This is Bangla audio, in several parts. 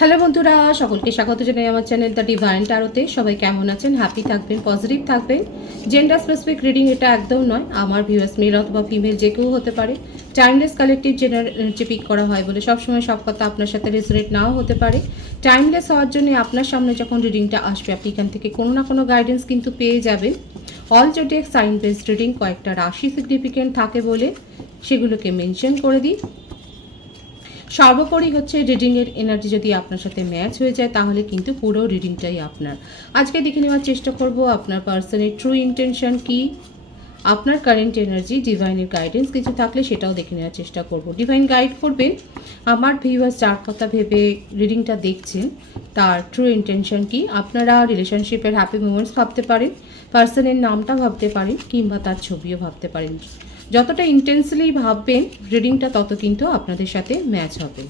হ্যালো বন্ধুরা, সকলকে স্বাগত জানাই আমার চ্যানেল দ্য ডিভাইন ট্যারোতে। সবাই কেমন আছেন? হ্যাপি থাকবেন, পজিটিভ থাকবেন। জেন্ডার স্পেসিফিক রিডিং এটা একদম নয়। আমার ভিউয়ার্স মেল অথবা ফিমেল যে কেউ হতে পারে। টাইমলেস কালেকটিভ যে পিক করা হয় বলে সবসময় সব কথা আপনার সাথে রেজোনেট নাও হতে পারে। টাইমলেস হওয়ার জন্য আপনার সামনে যখন রিডিংটা আসবে আপনি এখান থেকে কোনো না কোনো গাইডেন্স কিন্তু পেয়ে যাবেন। All zodiac sign based reading, কয়েকটা রাশি সিগনিফিকেন্ট থাকে বলে সেগুলোকে মেনশন করে দিই। সর্বোপরি হচ্ছে রিডিংয়ের এনার্জি যদি আপনার সাথে ম্যাচ হয়ে যায় তাহলে কিন্তু পুরো রিডিংটাই আপনার। আজকে দেখে নেওয়ার চেষ্টা করব আপনার পার্সনের ট্রু ইন্টেনশন কি, আপনার কারেন্ট এনার্জি, ডিভাইনের গাইডেন্স কিছু থাকলে সেটাও দেখে নেওয়ার চেষ্টা করব। ডিভাইন গাইড করবেন আমার ভিউয়ার্স যার কথা ভেবে রিডিংটা দেখছেন তার ট্রু ইন্টেনশন কি। আপনারা রিলেশনশিপের হ্যাপি মোমেন্টস ভাবতে পারেন, পার্সনের নামটা ভাবতে পারেন, কিংবা তার ছবিও ভাবতে পারেন। যতটা ইন্টেন্সলি ভাববেন রিডিংটা তত কিন্তু আপনাদের সাথে ম্যাচ হবে।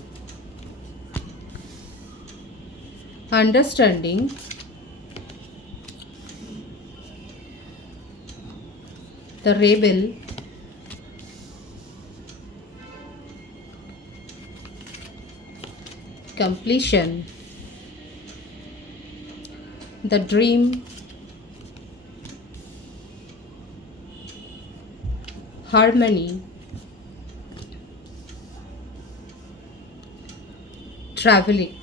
Understanding, the rebel, completion, the dream, harmony, traveling।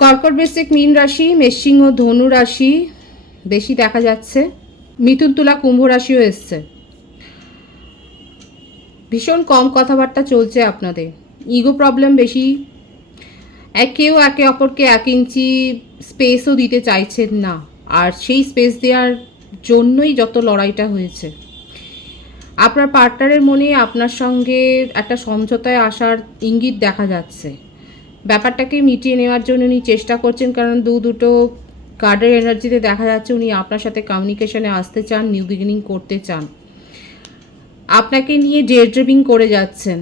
কর্কট বৃশ্চিক মীন রাশি, মেষিং ও ধনু রাশি বেশি দেখা যাচ্ছে। মিথুন তুলা কুম্ভ রাশিও এসছে। ভীষণ কম কথাবার্তা চলছে আপনাদের, ইগো প্রবলেম বেশি, কেউ একে অপরকে 1 ইঞ্চি স্পেসও দিতে চাইছেন না, আর সেই স্পেস দেওয়ার জন্যই যত লড়াইটা হয়েছে। আপনার পার্টনারের মনে আপনার সঙ্গে একটা সমঝোতায় আসার ইঙ্গিত দেখা যাচ্ছে। ব্যাপারটাকে মিটিয়ে নেওয়ার জন্য উনি চেষ্টা করছেন, কারণ দুটো কার্ডের এনার্জিতে দেখা যাচ্ছে উনি আপনার সাথে কমিউনিকেশনে আসতে চান, নিউ বিগিনিং করতে চান। আপনাকে নিয়ে ডে ড্রিমিং করে যাচ্ছেন,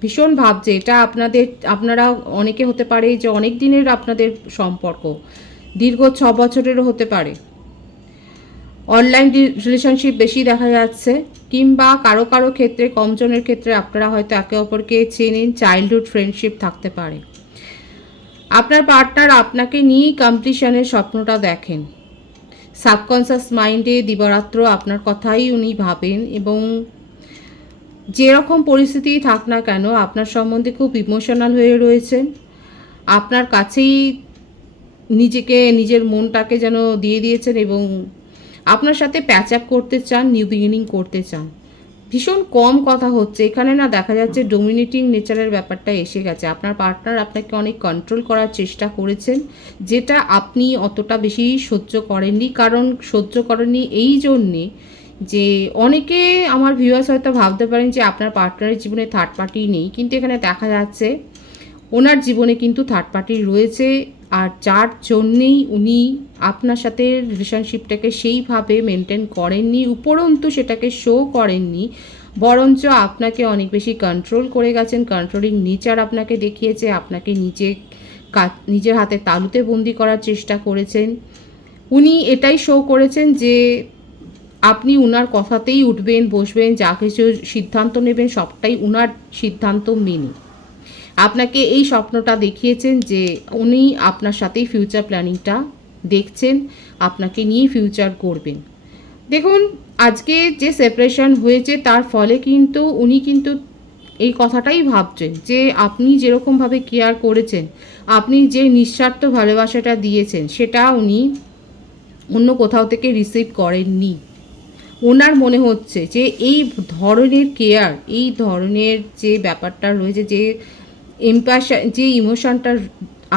ভীষণ ভাবছে। এটা আপনারা অনেকে হতে পারে যে অনেক দিনের আপনাদের সম্পর্ক, দীর্ঘ 6 বছরেরও হতে পারে। অনলাইন রিলেশনশিপ বেশি দেখা যাচ্ছে, কিংবা কারো কারো ক্ষেত্রে, কমজনের ক্ষেত্রে আপনারা হয়তো একে অপরকে চেনেন, চাইল্ডহুড ফ্রেন্ডশিপ থাকতে পারে। আপনার পার্টনার আপনাকে নিয়েই কমপ্লিশনের স্বপ্নটা দেখেন। সাবকনসিয়াস মাইন্ডে দিবারাত্র আপনার কথাই উনি ভাবেন, এবং যেরকম পরিস্থিতিই থাক না কেন আপনার সম্বন্ধে খুব ইমোশনাল হয়ে রয়েছেন। আপনার কাছেই নিজের মনটাকে যেন দিয়ে দিয়েছেন, এবং আপনার সাথে প্যাচ আপ করতে চান, নিউ বিগিনিং করতে চান। ভীষণ কম কথা হচ্ছে এখানে, না দেখা যাচ্ছে ডোমিনেটিং নেচারের ব্যাপারটা এসে গেছে। আপনার পার্টনার আপনাকে অনেক কন্ট্রোল করার চেষ্টা করেছেন, যেটা আপনি অতটা বেশি সহ্য করেননি। কারণ সহ্য করেননি এই জন্যে যে অনেকে আমার ভিউয়ার্স হয়তো ভাবতে পারেন যে আপনার পার্টনারের জীবনে থার্ড পার্টি নেই, কিন্তু এখানে দেখা যাচ্ছে ওনার জীবনে কিন্তু থার্ড পার্টি রয়েছে, আর যার জন্যেই উনি আপনার সাথে রিলেশনশিপটাকে সেইভাবে মেনটেন করেননি, উপরন্তু সেটাকে শো করেননি, বরঞ্চ আপনাকে অনেক বেশি কন্ট্রোল করে গেছেন। কন্ট্রোলিং নেচার আপনাকে দেখিয়েছে, আপনাকে নিজের হাতে তালুতে বন্দি করার চেষ্টা করেছেন। উনি এটাই শো করেছেন যে আপনি উনার কথাতেই উঠবেন, বসবেন, যা কিছু সিদ্ধান্ত নেবেন সবটাই উনার সিদ্ধান্ত মেনে। আপনাকে এই স্বপ্নটা দেখিয়েছেন যে উনি আপনার সাথেই ফিউচার প্ল্যানিংটা দেখছেন, আপনাকে নিয়ে ফিউচার করবেন। দেখুন, আজকে যে সেপারেশন হয়েছে তার ফলে কিন্তু উনি কিন্তু এই কথাটাই ভাবছেন যে আপনি যেরকমভাবে কেয়ার করেছেন, আপনি যে নিঃস্বার্থ ভালোবাসাটা দিয়েছেন সেটা উনি অন্য কোথাও থেকে রিসিভ করেননি। ওনার মনে হচ্ছে যে এই ধরনের কেয়ার, এই ধরনের যে ব্যাপারটা রয়েছে, যে ইমোশনটা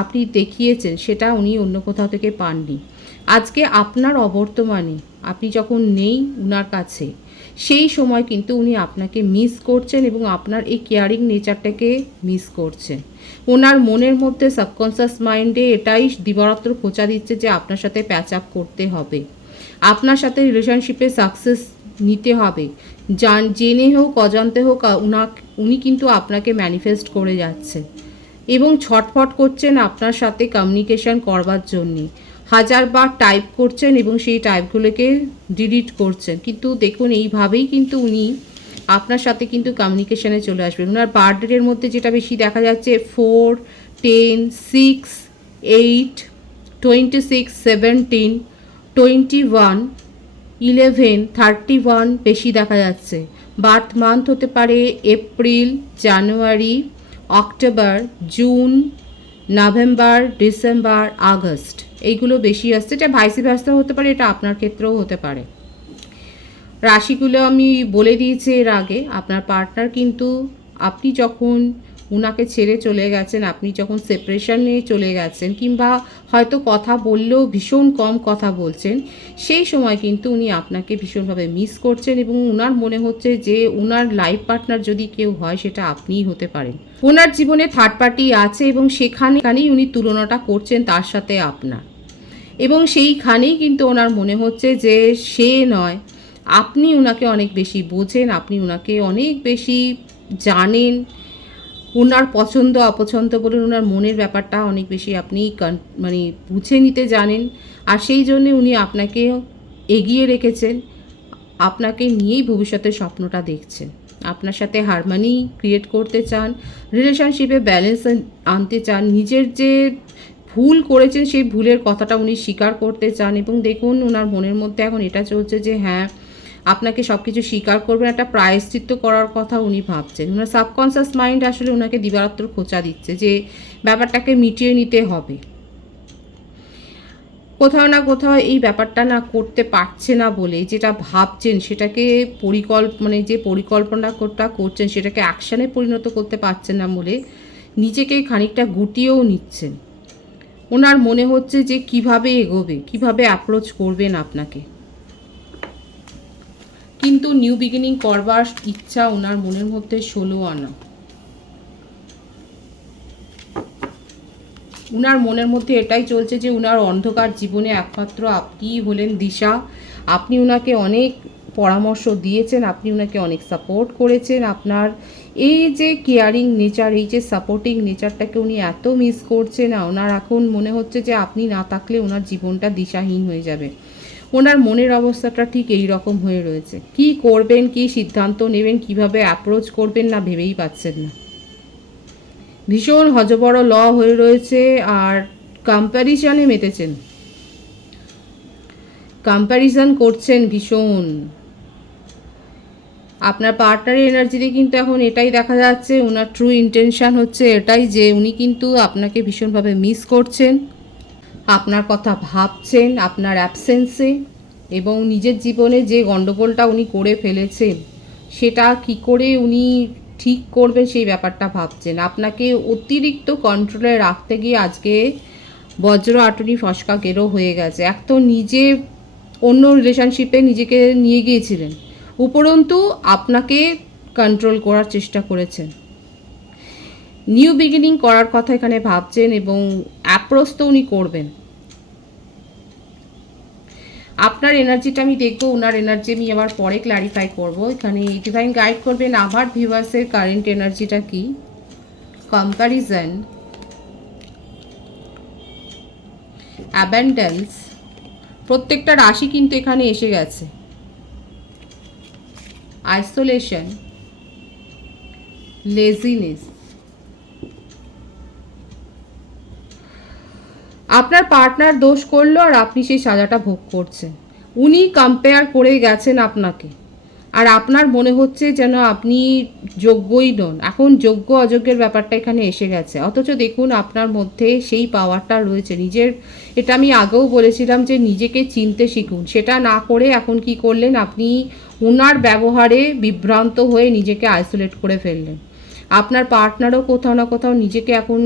আপনি দেখিয়েছেন সেটা উনি অন্য কোথাও থেকে পাননি। আজকে আপনার অবর্তমানে আপনি যখন নেই উনার কাছে, সেই সময় কিন্তু উনি আপনাকে মিস করছেন, এবং আপনার এই কেয়ারিং নেচারটাকে মিস করছেন। ওনার মনের মধ্যে সাবকনসিয়াস মাইন্ডে এটাই দিবারাত্র খোঁচা দিচ্ছে যে আপনার সাথে প্যাচ আপ করতে হবে, আপনার সাথে রিলেশনশিপে সাকসেস নিতে হবে। জেনে হোক অজান্তে হোক উনি কিন্তু আপনাকে ম্যানিফেস্ট করে যাচ্ছে, এবং ছটফট করছেন আপনার সাথে কমিউনিকেশন করবার জন্যে। হাজারবার টাইপ করছেন এবং সেই টাইপগুলোকে ডিলিট করছেন, কিন্তু দেখুন এইভাবেই কিন্তু উনি আপনার সাথে কিন্তু কমিউনিকেশনে চলে আসবেন। ওনার বার্থডের মধ্যে যেটা বেশি দেখা যাচ্ছে 4, 10, 6, 8, 26, 17, 21, 11, 31 বেশি দেখা যাচ্ছে। বার্থ মান্থ হতে পারে April, January, October, June, November, December, August, এইগুলো বেশি আসছে। এটা ভাইসি ভার্সা হতে পারে, এটা আপনার ক্ষেত্রেও হতে পারে। রাশিগুলো আমি বলে দিয়েছি এর আগে। আপনার পার্টনার কিন্তু আপনি যখন উনাকে ছেড়ে চলে গেছেন, আপনি যখন সেপারেশন নিয়ে চলে গেছেন, কিংবা হয়তো কথা বললেও ভীষণ কম কথা বলছেন, সেই সময় কিন্তু উনি আপনাকে ভীষণভাবে মিস করছেন এবং উনার মনে হচ্ছে যে উনার লাইফ পার্টনার যদি কেউ হয় সেটা আপনিই হতে পারেন। ওনার জীবনে থার্ড পার্টি আছে এবং সেখানেই উনি তুলনাটা করছেন তার সাথে আপনার, এবং সেইখানেই কিন্তু ওনার মনে হচ্ছে যে সে নয়, আপনি ওনাকে অনেক বেশি বোঝেন, আপনি ওনাকে অনেক বেশি জানেন, ওনার পছন্দ অপছন্দ বলুন, ওনার মনের ব্যাপারটা অনেক বেশি আপনি মানে বুঝে নিতে জানেন। আর সেই জন্যে উনি আপনাকে এগিয়ে রেখেছেন, আপনাকে নিয়েই ভবিষ্যতের স্বপ্নটা দেখছেন, আপনার সাথে হারমোনি ক্রিয়েট করতে চান, রিলেশনশিপে ব্যালেন্স আনতে চান, নিজের যে ভুল করেছেন সেই ভুলের কথাটা উনি স্বীকার করতে চান। এবং দেখুন ওনার মনের মধ্যে এখন এটা চলছে যে হ্যাঁ, আপনাকে সব কিছু স্বীকার করবেন, একটা প্রায়শ্চিত্ত করার কথা উনি ভাবছেন। ওনার সাবকনসিয়াস মাইন্ড আসলে ওনাকে দিবারাত্র খোঁচা দিচ্ছে যে ব্যাপারটাকে মিটিয়ে নিতে হবে। কোথাও না কোথাও এই ব্যাপারটা না করতে পারছে না বলে যেটা ভাবছেন সেটাকে মানে যে পরিকল্পনাটা করছেন সেটাকে অ্যাকশানে পরিণত করতে পারছেন না বলে নিজেকে খানিকটা গুটিয়েও নিচ্ছেন। ওনার মনে হচ্ছে যে কিভাবে এগোবে, কিভাবে অ্যাপ্রোচ করবেন আপনাকে, কিন্তু নিউ বিগিনিং করবার ইচ্ছা ওনার মনের মধ্যে 16 আনা। উনার মনের মধ্যে এটাই চলছে যে উনার অন্ধকার জীবনে একমাত্র আপনিই হলেন দিশা। আপনি উনাকে অনেক পরামর্শ দিয়েছেন, আপনি উনাকে অনেক সাপোর্ট করেছেন। আপনার এই যে কেয়ারিং নেচার, এই যে সাপোর্টিং নেচারটাকে উনি এত মিস করছে না, ওনার এখন মনে হচ্ছে যে আপনি না থাকলে ওনার জীবনটা দিশাহীন হয়ে যাবে। ওনার মনের অবস্থাটা ঠিক এই রকম হয়ে রয়েছে। কি করবেন, কি সিদ্ধান্ত নেবেন, কিভাবে অ্যাপ্রোচ করবেন না ভেবেই পাচ্ছেন না। ভীষণ হজবড় হয়ে রয়েছে আর কম্প্যারিজনে মেতেছেন, কম্প্যারিজন করছেন ভীষণ। আপনার পার্টনারের এনার্জিতে কিন্তু এখন এটাই দেখা যাচ্ছে, ওনার ট্রু ইন্টেনশন হচ্ছে এটাই যে উনি কিন্তু আপনাকে ভীষণভাবে মিস করছেন, আপনার কথা ভাবছেন আপনার অ্যাবসেন্সে, এবং নিজের জীবনে যে গণ্ডগোলটা উনি করে ফেলেছেন সেটা কি করে উনি ঠিক করবেন সেই ব্যাপারটা ভাবছেন। আপনাকে অতিরিক্ত কন্ট্রোলে রাখতে গিয়ে আজকে বজ্র আটুনি ফসকা গেরো হয়ে গেছে। এক তো নিজে অন্য রিলেশনশিপে নিজেকে নিয়ে গিয়েছিলেন, উপরন্তু আপনাকে কন্ট্রোল করার চেষ্টা করেছেন। নিউ বিগিনিং করার কথা এখানে ভাবছেন এবং অ্যাপ্রোচ তো উনি করবেন। আপনার এনার্জিটা আমি দেখবো, ওনার এনার্জি আমি আবার পরে ক্ল্যারিফাই করব। এখানে ডিভাইন গাইড করবেন আমার ভিউয়ার্সের কারেন্ট এনার্জিটা কি। কম্প্যারিজন, অ্যাবান্ডেন্স, প্রত্যেকটা রাশি কিন্তু এখানে এসে গেছে। Isolation, laziness. আপনার পার্টনার দোষ করলো আর আপনি সেই সাজাটা ভোগ করছেন। উনি কম্পেয়ার করে গেছেন আপনাকে, আর আপনার মনে হচ্ছে যেন আপনি যোগ্যই নন। এখন যোগ্য অযোগ্যের ব্যাপারটা এখানে এসে গেছে, অথচ দেখুন আপনার মধ্যে সেই পাওয়ারটা রয়েছে নিজের। এটা আমি আগেও বলেছিলাম যে নিজেকে চিনতে শিখুন, সেটা না করে এখন কি করলেন, আপনি ওনার ব্যবহারে বিভ্রান্ত হয়ে নিজেকে আইসোলেট করে ফেললেন। আপনার পার্টনারও কোথাও না কোথাও নিজেকে এখন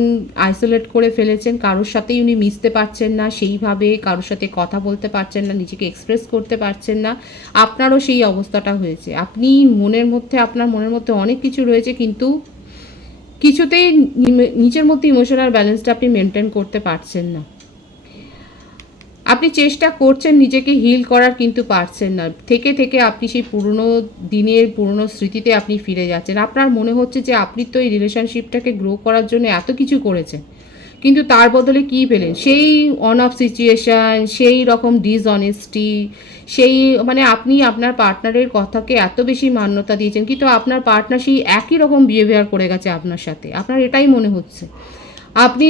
আইসোলেট করে ফেলেছেন, কারোর সাথেই উনি মিশতে পারছেন না সেইভাবে, কারোর সাথে কথা বলতে পারছেন না, নিজেকে এক্সপ্রেস করতে পারছেন না। আপনারও সেই অবস্থাটা হয়েছে। আপনি আপনার মনের মধ্যে অনেক কিছু রয়েছে, কিন্তু কিছুতেই নিজের মধ্যে ইমোশনাল ব্যালেন্সটা আপনি মেনটেন করতে পারছেন না। আপনি চেষ্টা করছেন নিজেকে হিল করার, কিন্তু পারছেন না। থেকে থেকে আপনি সেই পুরনো দিনের পুরনো স্মৃতিতে আপনি ফিরে যাচ্ছেন। আপনার মনে হচ্ছে যে আপনি তো এই রিলেশনশিপটাকে গ্রো করার জন্য এত কিছু করেছেন, কিন্তু তার বদলে কী পেলেন? সেই অন অফ সিচুয়েশান, সেই রকম ডিসঅনেস্টি, সেই মানে আপনি আপনার পার্টনারের কথাকে এত বেশি মান্যতা দিয়েছেন, কিন্তু আপনার পার্টনার সেই একই রকম বিহেভিয়ার করে গেছে আপনার সাথে। আপনার এটাই মনে হচ্ছে, আপনি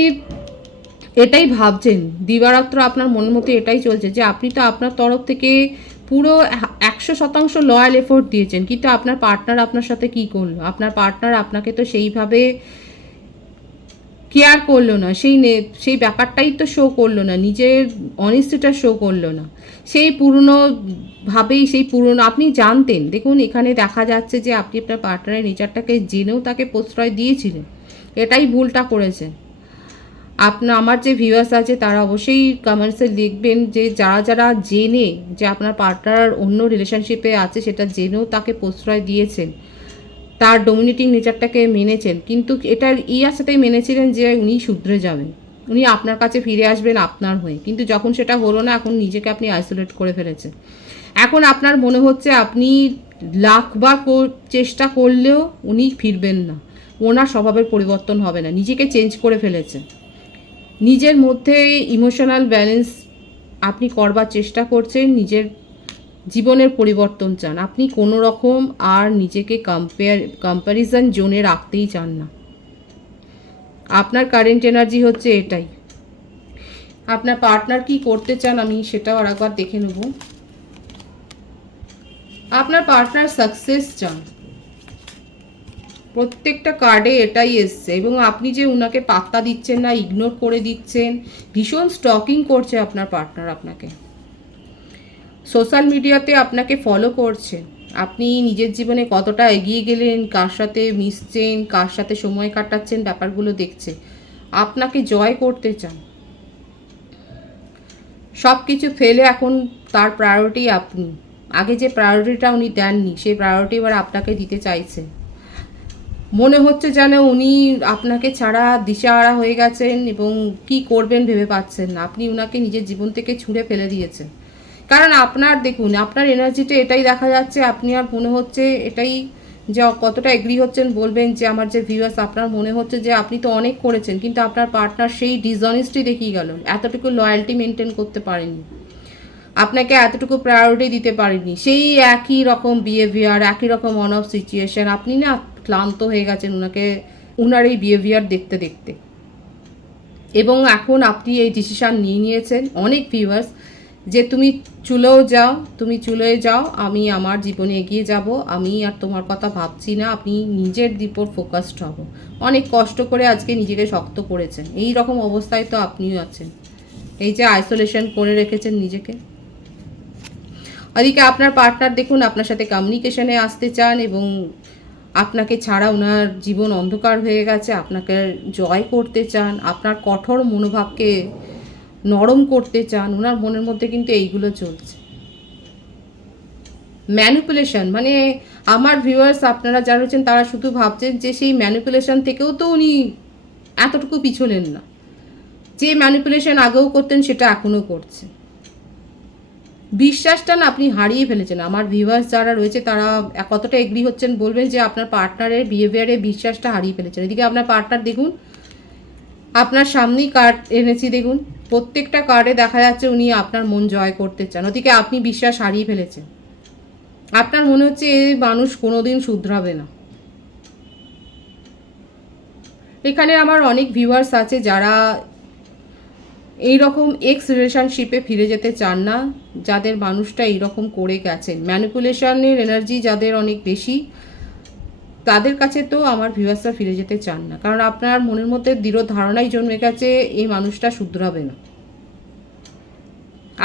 এটাই ভাবছেন, দিবারাত্র আপনার মনের মধ্যে এটাই চলছে যে আপনি তো আপনার তরফ থেকে পুরো 100% লয়াল এফোর্ট দিয়েছেন, কিন্তু আপনার পার্টনার আপনার সাথে কি করলো? আপনার পার্টনার আপনাকে তো সেইভাবে কেয়ার করলো না, সেই ব্যাপারটাই তো শো করলো না, নিজের অনেস্টিটা শো করলো না। সেই পুরনো আপনি জানতেন, দেখুন এখানে দেখা যাচ্ছে যে আপনি আপনার পার্টনারের নেচারটাকে জেনেও তাকে প্রশ্রয় দিয়েছিলেন, এটাই ভুলটা করেছেন। আমার যে ভিউয়ার্স আছে তারা অবশ্যই কমেন্টসে লিখবেন যে যারা যারা জেনে যে আপনার পার্টনার অন্য রিলেশনশিপে আছে সেটা জেনেও তাকে প্রশ্রয় দিয়েছেন, তার ডমিনেটিং নেচারটাকে মেনেছেন, কিন্তু এটার ইয়ার সাথেই মেনেছিলেন যে উনি শুধরে যাবেন, উনি আপনার কাছে ফিরে আসবেন আপনার হয়ে, কিন্তু যখন সেটা হলো না, এখন নিজেকে আপনি আইসোলেট করে ফেলেছেন। এখন আপনার মনে হচ্ছে আপনি লাখবার চেষ্টা করলেও উনি ফিরবেন না, ওনার স্বভাবের পরিবর্তন হবে না, নিজেকে চেঞ্জ করে ফেলেছে। নিজের মধ্যে ইমোশনাল ব্যালেন্স আপনি করবার চেষ্টা করছেন, নিজের জীবনের পরিবর্তন চান, আপনি কোনো রকম আর নিজেকে কম্প্যারিজন জোনে রাখতেই চান না। আপনার কারেন্ট এনার্জি হচ্ছে এটাই। আপনার পার্টনার কি করতে চান আমি সেটাও আরেকবার দেখে নেব। আপনার পার্টনার সাকসেস চান, প্রত্যেকটা কার্ডে এটাই এসছে, এবং আপনি যে উনাকে পাত্তা দিচ্ছেন না, ইগনোর করে দিচ্ছেন, ভীষণ স্টকিং করছে আপনার পার্টনার আপনাকে, সোশ্যাল মিডিয়াতে আপনাকে ফলো করছেন, আপনি নিজের জীবনে কতটা এগিয়ে গেলেন, কার সাথে মিশছেন, কার সাথে সময় কাটাচ্ছেন, ব্যাপারগুলো দেখছে, আপনাকে জয় করতে চান। সব কিছু ফেলে এখন তার প্রায়োরিটি আপনি, আগে যে প্রায়োরিটিটা উনি দেননি সেই প্রায়োরিটি এবার আপনাকে দিতে চাইছে। মনে হচ্ছে যেন উনি আপনাকে ছাড়া দিশাহারা হয়ে গেছেন এবং কি করবেন ভেবে পাচ্ছেন না, আপনি উনাকে নিজের জীবন থেকে ছুঁড়ে ফেলে দিয়েছেন। কারণ আপনার দেখুন, আপনার এনার্জিটা এটাই দেখা যাচ্ছে, আপনি আর মনে হচ্ছে এটাই, যে কতটা এগ্রি হচ্ছেন বলবেন, যে আমার যে ভিউয়ার্স, আপনার মনে হচ্ছে যে আপনি তো অনেক করেছেন, কিন্তু আপনার পার্টনার সেই ডিসঅনেস্টি দেখিয়ে গেল, এতটুকু লয়্যালটি মেনটেন করতে পারেনি, আপনাকে এতটুকু প্রায়োরিটি দিতে পারেনি, সেই একই রকম বিহেভিয়ার, একই রকম অন অফ সিচুয়েশন, আপনি না ক্লান্ত হয়ে গেছেন উনার এই বিহেভিয়ার দেখতে দেখতে। এবং এখন আপনি এই ডিসিশান নিয়েছেন অনেক ভিউয়ার্স, যে তুমি চুলোয় যাও, আমি আমার জীবনে এগিয়ে যাব, আমি আর তোমার কথা ভাবছি না, আপনি নিজের উপর ফোকাসড হব। অনেক কষ্ট করে আজকে নিজেকে শক্ত করেছেন, এই রকম অবস্থায় তো আপনিও আছেন, এই যে আইসোলেশন করে রেখেছেন নিজেকে। ওদিকে আপনার পার্টনার দেখুন আপনার সাথে কমিউনিকেশনে আসতে চান, এবং আপনাকে ছাড়া ওনার জীবন অন্ধকার হয়ে গেছে, আপনাকে জয় করতে চান, আপনার কঠোর মনোভাবকে নরম করতে চান, ওনার মনের মধ্যে কিন্তু এইগুলো চলছে। ম্যানিপুলেশন, মানে আমার ভিউয়ার্স আপনারা যারা রয়েছেন তারা শুধু ভাবছেন যে সেই ম্যানিপুলেশন থেকেও তো উনি এতটুকু পিছলেন না, যে ম্যানিপুলেশন আগেও করতেন সেটা এখনও করছে। বিশ্বাসটা না আপনি হারিয়ে ফেলেছেন। আমার ভিউয়ার্স যারা রয়েছে তারা কতটা এগ্রি হচ্ছেন বলবেন, যে আপনার পার্টনারের বিহেভিয়ারে বিশ্বাসটা হারিয়ে ফেলেছেন। এদিকে আপনার পার্টনার দেখুন, আপনার সামনেই কার্ড এনেছি দেখুন, প্রত্যেকটা কার্ডে দেখা যাচ্ছে উনি আপনার মন জয় করতে চান, ওদিকে আপনি বিশ্বাস হারিয়ে ফেলেছেন। আপনার মনে হচ্ছে এই মানুষ কোনোদিন শুধরাবে না। এখানে আমার অনেক ভিউয়ার্স আছে যারা এইরকম এক্স রিলেশনশিপে ফিরে যেতে চান না, যাদের মানুষটা এইরকম করে গেছেন, ম্যানিপুলেশনের এনার্জি যাদের অনেক বেশি, তাদের কাছে তো আমার ভিউয়ার্সরা ফিরে যেতে চান না, কারণ আপনার মনের মধ্যে দৃঢ় ধারণাই জন্মে গেছে এই মানুষটা শুধরাবে না।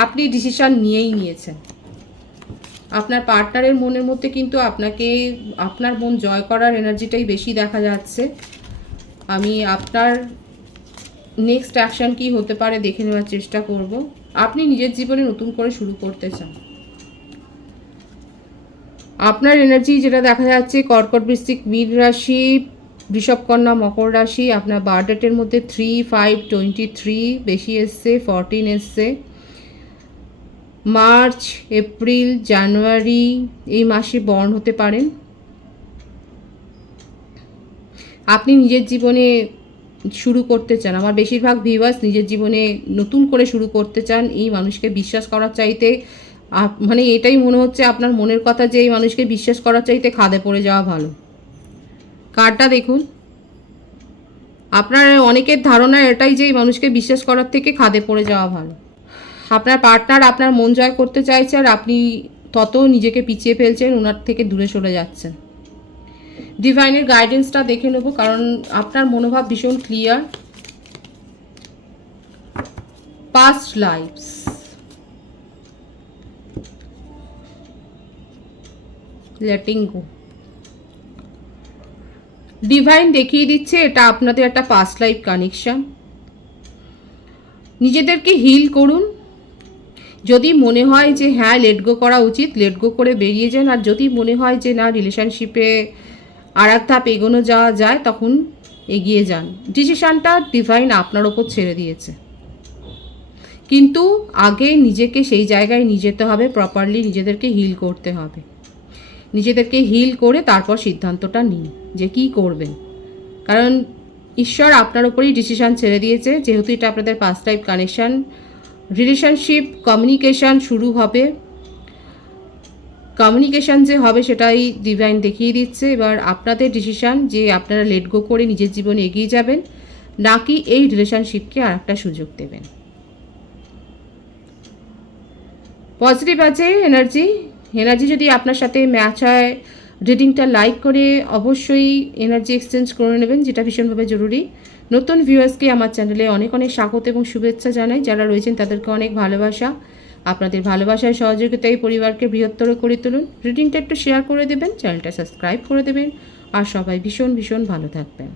আপনি ডিসিশন নিয়েছেন। আপনার পার্টনারের মনের মধ্যে কিন্তু আপনার মন জয় করার এনার্জিটাই বেশি দেখা যাচ্ছে। আমি আপনার নেক্সট অ্যাকশন কি হতে পারে দেখে নেওয়ার চেষ্টা করব। আপনি নিজের জীবনে নতুন করে শুরু করতে চান। আপনার এনার্জি যেটা দেখা যাচ্ছে, কর্কট, বৃশ্চিক, মীন রাশি, বৃষভ, কন্যা, মকর রাশি, আপনার বার্থ ডেটের মধ্যে 3/5/23 বেশি এসছে, 14 এসছে। মার্চ, এপ্রিল, জানুয়ারি এই মাসে বর্ন হতে পারেন। আপনি নিজের জীবনে শুরু করতে চান, আমার বেশিরভাগ ভিউয়ার্স নিজের জীবনে নতুন করে শুরু করতে চান, এই মানুষকে বিশ্বাস করার চাইতে মানে এটাই মনে হচ্ছে আপনার মনের কথা যে এই মানুষকে বিশ্বাস করার চাইতে খাদে পড়ে যাওয়া ভালো। কার্ডটা দেখুন, আপনার অনেকের ধারণা এটাই যে এই মানুষকে বিশ্বাস করার থেকে খাদে পড়ে যাওয়া ভালো। আপনার পার্টনার আপনার মন জয় করতে চাইছে আর আপনি তত নিজেকে পিছিয়ে ফেলছেন, ওনার থেকে দূরে সরে যাচ্ছেন। ডিভাইনের গাইডেন্সটা দেখে নেব, কারণ আপনার মনোভাব ভীষণ clear. Past lives, letting go. Divine দেখিয়ে দিচ্ছে এটা আপনাদের একটা পাস্ট লাইফ কানেকশন। নিজেদেরকে হিল করুন। যদি মনে হয় যে হ্যাঁ লেট গো করা উচিত, লেট গো করে বেরিয়ে যান। আর যদি মনে হয় যে না রিলেশনশিপে আর এক ধাপ এগোনো যাওয়া যায়, তখন এগিয়ে যান। ডিসিশনটা ডিভাইন আপনার ওপর ছেড়ে দিয়েছে, কিন্তু আগে নিজেকে সেই জায়গায় নিয়ে যেতে হবে, প্রপারলি নিজেদেরকে হিল করতে হবে। নিজেদেরকে হিল করে তারপর সিদ্ধান্তটা নিন যে কী করবেন, কারণ ঈশ্বর আপনার ওপরেই ডিসিশান ছেড়ে দিয়েছে। যেহেতু এটা আপনাদের past life connection, relationship communication শুরু হবে। কমিউনিকেশান যে হবে সেটাই ডিভাইন দেখিয়ে দিচ্ছে। এবার আপনাদের ডিসিশান যে আপনারা লেট গো করে নিজের জীবনে এগিয়ে যাবেন, নাকি এই রিলেশনশিপকে আর একটা সুযোগ দেবেন। পজিটিভ আছে এনার্জি যদি আপনার সাথে ম্যাচ হয়, রিডিংটা লাইক করে অবশ্যই এনার্জি এক্সচেঞ্জ করে নেবেন, যেটা ভীষণভাবে জরুরি। নতুন ভিউয়ার্সকে আমার চ্যানেলে অনেক অনেক স্বাগত এবং শুভেচ্ছা জানাই। যারা রয়েছেন তাদেরকে অনেক ভালোবাসা। আপনাদের ভালোবাসায় সহযোগিতায় পরিবারকে বৃহত্তর করে তুলুন। রিডিংটা একটু শেয়ার করে দেবেন, চ্যানেলটা সাবস্ক্রাইব করে দেবেন, আর সবাই ভীষণ ভীষণ ভালো থাকবেন।